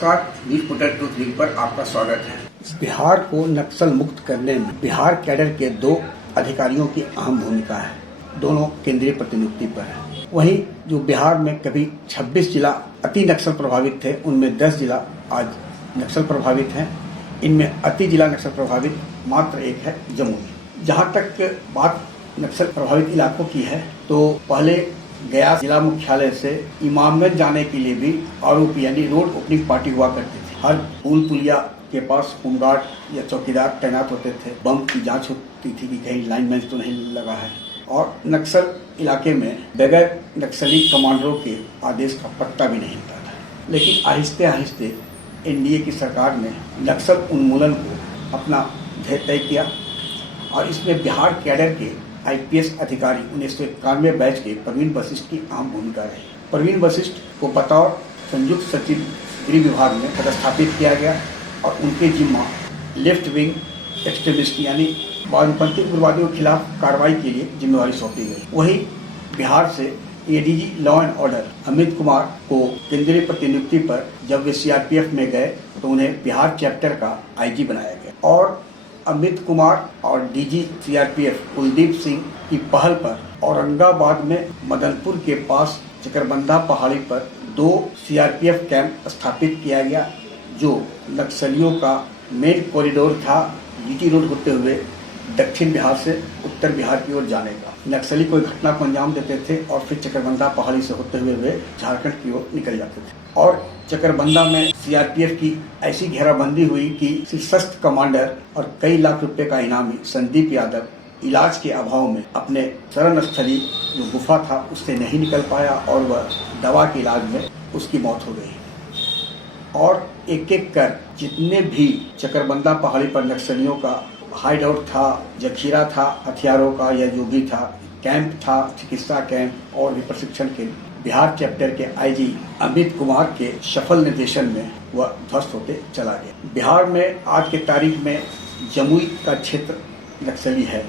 नमस्कार, news portal truth news पर आपका स्वागत है। बिहार को नक्सल मुक्त करने में बिहार कैडर के 2 अधिकारियों की अहम भूमिका है। दोनों केंद्रीय प्रतिनियुक्ति पर है। वहीं जो बिहार में कभी 26 जिला अति नक्सल प्रभावित थे, उनमें 10 जिला आज नक्सल प्रभावित हैं। इनमें अति जिला नक्सल प्रभावित मात्र एक है, जमुई। जहां तक बात नक्सल प्रभावित इलाकों की है, तो पहले गया जिला मुख्यालय से इमामगंज जाने के लिए भी आरोपी यानी रोड ओपनिंग पार्टी हुआ करती थी। हर पुल पुलिया के पास होमगार्ड या चौकीदार तैनात होते थे। बम की जांच होती थी कि कहीं लाइनमैन तो नहीं लगा है। और नक्सल इलाके में बगैर नक्सली कमांडरों के आदेश का पत्ता भी नहीं होता था। लेकिन आहिस्ते आहिस्ते एनडीए की सरकार ने नक्सल उन्मूलन को अपना ध्येय तय किया और इसमें बिहार कैडर के आईपीएस अधिकारी 1991 बैच के प्रवीण वशिष्ठ की अहम भूमिका रही। प्रवीण वशिष्ठ को बतौर संयुक्त सचिव गृह विभाग में पदस्थापित किया गया और उनके जिम्मा लेफ्ट विंग एक्सट्रीमिस्ट यानी वामपंथी उग्रवादियों के खिलाफ कार्रवाई के लिए जिम्मेवारी सौंपी गई। वहीं बिहार से ADG law and order Amit Kumar को केंद्रीय प्रतिनियुक्ति पर जब वे सीआरपीएफ में गए तो उन्हें बिहार चैप्टर का आईजी बनाया गया। और अमित कुमार और डीजी सीआरपीएफ कुलदीप सिंह की पहल पर औरंगाबाद में मदनपुर के पास चकरबंधा पहाड़ी पर 2 सीआरपीएफ कैंप स्थापित किया गया, जो नक्सलियों का मेन कॉरिडोर था, जीटी रोड होते हुए दक्षिण बिहार से उत्तर बिहार की ओर जाने का। नक्सली कोई घटना को अंजाम देते थे और फिर चकरबंधा पहाड़ी से होते हुए वे झारखंड की ओर निकल जाते थे। और चकरबंधा में सीआरपीएफ की ऐसी घेराबंदी हुई कि सशस्त्र कमांडर और कई लाख रुपए का इनामी संदीप यादव इलाज के अभाव में अपने शरण स्थली जो गुफा था उससे नहीं निकल पाया और वह दवा के इलाज में उसकी मौत हो गई। और एक एक कर जितने भी चकरबंधा पहाड़ी पर नक्सलियों का हाइड आउट था, जखीरा था हथियारों का या जो भी था, कैंप था, चिकित्सा कैंप और भी प्रशिक्षण के बिहार चैप्टर के आईजी अमित कुमार के सफल निर्देशन में वह ध्वस्त होते चला गया। बिहार में आज के तारीख में जमुई का क्षेत्र नक्सली है।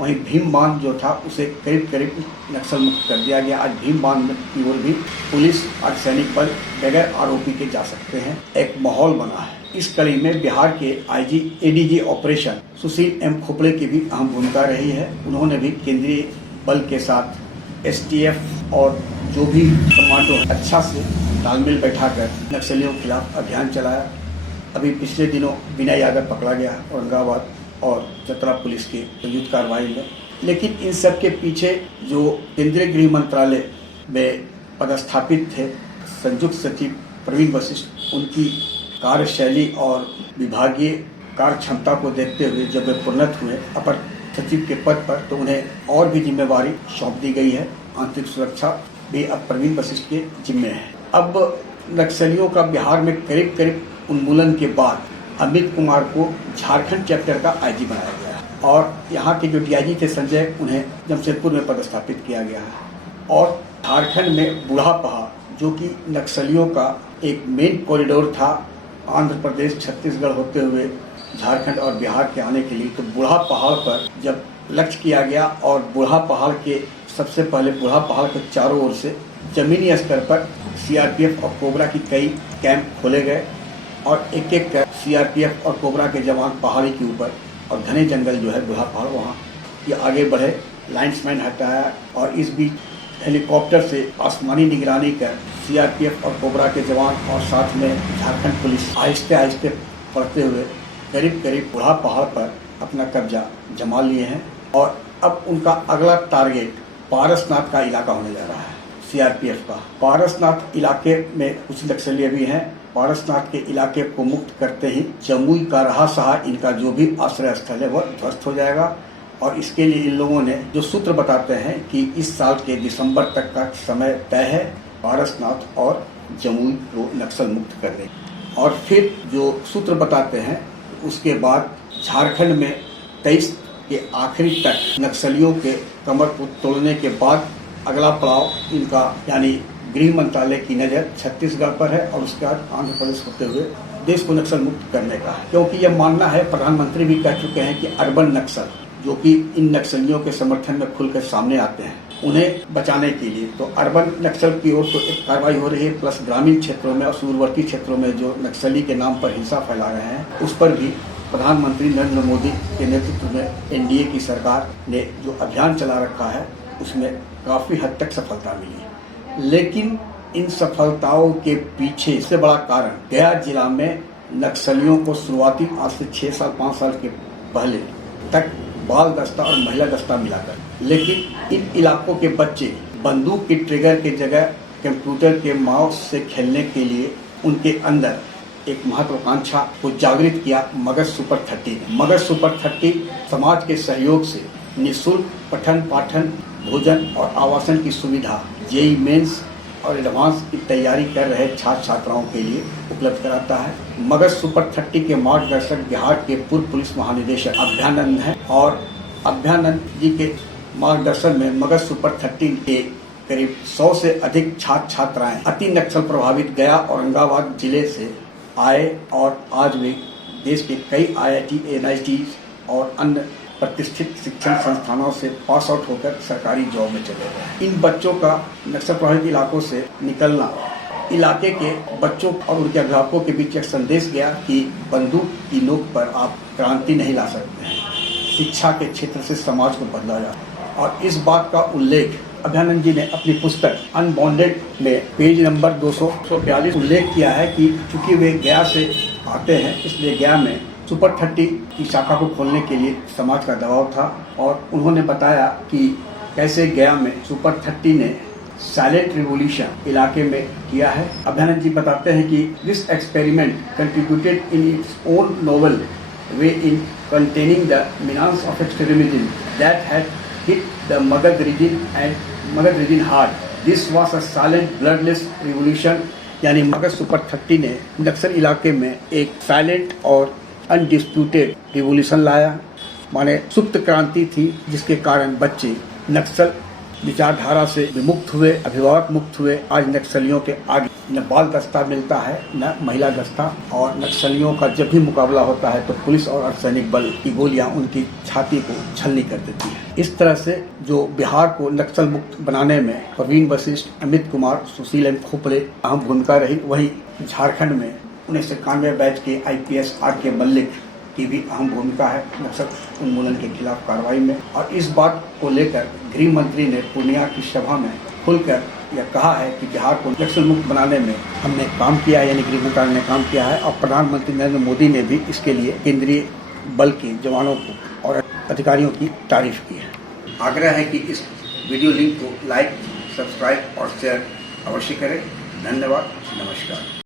वहीं भीम बांध जो था उसे करीब करीब नक्सल मुक्त कर दिया गया। आज भीम बांध की ओर भी पुलिस और सैनिक बल बगैर आरोपी के जा सकते हैं। एक माहौल बना है। इस कड़ी में बिहार के आईजी एडीजी ऑपरेशन सुशील एम खोपड़े की भी अहम भूमिका रही है। उन्होंने भी केंद्रीय बल के साथ एसटीएफ और जो भी कमांडो अच्छा से तालमेल बैठाकर नक्सलियों के खिलाफ अभियान चलाया। अभी पिछले दिनों विनय यादव पकड़ा गया औरंगाबाद और चतरा पुलिस की संयुक्त कार्रवाई में। लेकिन इन सब के पीछे जो केंद्रीय गृह मंत्रालय में पदस्थापित थे संयुक्त सचिव प्रवीण वशिष्ठ, उनकी कार्यशैली और विभागीय कार्य क्षमता को देखते हुए जब वे प्रोन्नत हुए अपर सचिव के पद पर, तो उन्हें और भी जिम्मेवारी सौंप दी गई है। आंतरिक सुरक्षा भी अब प्रवीण वशिष्ठ के जिम्मे है। अब नक्सलियों का बिहार में करीब करीब उन्मूलन के बाद अमित कुमार को झारखंड चैप्टर का आईजी बनाया गया और यहाँ के जो डीआईजी थे संजय, उन्हें जमशेदपुर में पदस्थापित किया गया है। और झारखंड में बूढ़ा पहाड़ जो कि नक्सलियों का एक मेन कॉरिडोर था, आंध्र प्रदेश छत्तीसगढ़ होते हुए झारखंड और बिहार के आने के लिए, तो बूढ़ा पहाड़ पर जब लक्ष्य किया गया और बूढ़ा पहाड़ के सबसे पहले बूढ़ा पहाड़ के चारों ओर से जमीनी स्तर पर सीआरपीएफ और कोबरा की कई कैंप खोले गए और एक एक कर सीआरपीएफ और कोबरा के जवान पहाड़ी के ऊपर और घने जंगल जो है बूढ़ा पहाड़, वहाँ ये आगे बढ़े, लाइन्समैन हटाया और इस बीच हेलीकॉप्टर से आसमानी निगरानी कर सीआरपीएफ और कोबरा के जवान और साथ में झारखंड पुलिस आहिस्ते आहिस्ते बढ़ते हुए करीब करीब बूढ़ा पहाड़ पर अपना कब्जा जमा लिए हैं। और अब उनका अगला टारगेट पारसनाथ का इलाका होने जा रहा है सीआरपीएफ का। पारसनाथ इलाके में कुछ नक्सली भी हैं। पारसनाथ के इलाके को मुक्त करते ही जमुई का रहा सहा इनका जो भी आश्रय स्थल है वह ध्वस्त हो जाएगा। और इसके लिए इन लोगों ने जो सूत्र बताते हैं कि इस साल के दिसंबर तक का समय तय है पारसनाथ और जमुई को नक्सल मुक्त करने। और फिर जो सूत्र बताते हैं उसके बाद झारखंड में 23 के आखिरी तक नक्सलियों के कमर को तोड़ने के बाद अगला पड़ाव इनका यानी गृह मंत्रालय की नज़र छत्तीसगढ़ पर है और उसके बाद आंध्र प्रदेश होते हुए देश को नक्सल मुक्त करने का है। क्योंकि यह मानना है, प्रधानमंत्री भी कह चुके हैं कि अर्बन नक्सल जो कि इन नक्सलियों के समर्थन में खुलकर सामने आते हैं उन्हें बचाने के लिए तो अर्बन नक्सल की ओर तो एक कार्रवाई हो रही है, प्लस ग्रामीण क्षेत्रों में और सुदूरवर्ती क्षेत्रों में जो नक्सली के नाम पर हिंसा फैला रहे हैं उस पर भी प्रधानमंत्री नरेंद्र मोदी के नेतृत्व में एनडीए की सरकार ने जो अभियान चला रखा है उसमें काफी हद तक सफलता मिली है। लेकिन इन सफलताओं के पीछे सबसे बड़ा कारण गया जिला में नक्सलियों को शुरुआती आज से 6 साल 5 साल के पहले तक बाल दस्ता और महिला दस्ता मिलाकर, लेकिन इन इलाकों के बच्चे बंदूक की ट्रिगर की जगह कंप्यूटर के माउस से खेलने के लिए उनके अंदर एक महत्वाकांक्षा को जागृत किया मगध सुपर 30 ने। मगध सुपर 30 समाज के सहयोग से निःशुल्क पठन पाठन भोजन और आवासन की सुविधा जेईई मेंस और एडवांस की तैयारी कर रहे छात्र छात्राओं के लिए उपलब्ध कराता है। मगध सुपर 30 के मार्गदर्शक बिहार के पूर्व पुलिस महानिदेशक अभ्यानंद हैं और अभ्यानंद जी के मार्गदर्शन में मगध सुपर 30 के करीब 100 से अधिक छात्र छात्राएं अति नक्सल प्रभावित गया औरंगाबाद जिले से आए और आज वे देश के कई IIT NIT और अन्य प्रतिष्ठित शिक्षण संस्थानों से पास आउट होकर सरकारी जॉब में चले गए। इन बच्चों का नक्सल प्रभावित इलाकों से निकलना इलाके के बच्चों और उनके अभिभावकों के बीच एक संदेश गया कि बंदूक की नोक पर आप क्रांति नहीं ला सकते हैं, शिक्षा के क्षेत्र से समाज को बदला जा। और इस बात का उल्लेख अभ्यानंद जी ने अपनी पुस्तक अनबॉन्डेड में पेज नंबर 242 उल्लेख किया है कि चूंकि वे गया से आते हैं इसलिए गया में सुपर 30 की शाखा को खोलने के लिए समाज का दबाव था और उन्होंने बताया कि कैसे गया में सुपर 30 ने साइलेंट रिवॉल्यूशन इलाके में किया है। अभ्यानंद जी बताते हैं कि this experiment contributed in its own novel way in containing the menace of extremism that had hit the Magadh region hard. This was a silent bloodless revolution, यानी मगध सुपर 30 ने नक्सल इलाके में एक साइलेंट और अनडिस्प्यूटेड रिवॉल्यूशन लाया, माने सुप्त क्रांति थी जिसके कारण बच्चे नक्सल विचारधारा से विमुक्त हुए, अभिभावक मुक्त हुए। आज नक्सलियों के आगे न बाल दस्ता मिलता है न महिला दस्ता, और नक्सलियों का जब भी मुकाबला होता है तो पुलिस और अर्धसैनिक बल की गोलियां उनकी छाती को छलनी कर देती है। इस तरह से जो बिहार को नक्सल मुक्त बनाने में प्रवीण वशिष्ठ, अमित कुमार, सुशील एम खोपड़े अहम भूमिका रही, वहीं झारखंड में 1991 बैच के IPS RK मल्लिक की भी अहम भूमिका है नक्सल उन्मूलन के खिलाफ कार्रवाई में। और इस बात को लेकर गृह मंत्री ने पूर्णिया की सभा में खुलकर यह कहा है कि बिहार को नक्सल मुक्त बनाने में हमने काम किया है, यानी गृह मंत्रालय ने काम किया है। और प्रधानमंत्री नरेंद्र मोदी ने भी इसके लिए केंद्रीय बल के जवानों को और अधिकारियों की तारीफ की है। आग्रह है कि इस वीडियो लिंक को लाइक, सब्सक्राइब और शेयर अवश्य करें। धन्यवाद, नमस्कार।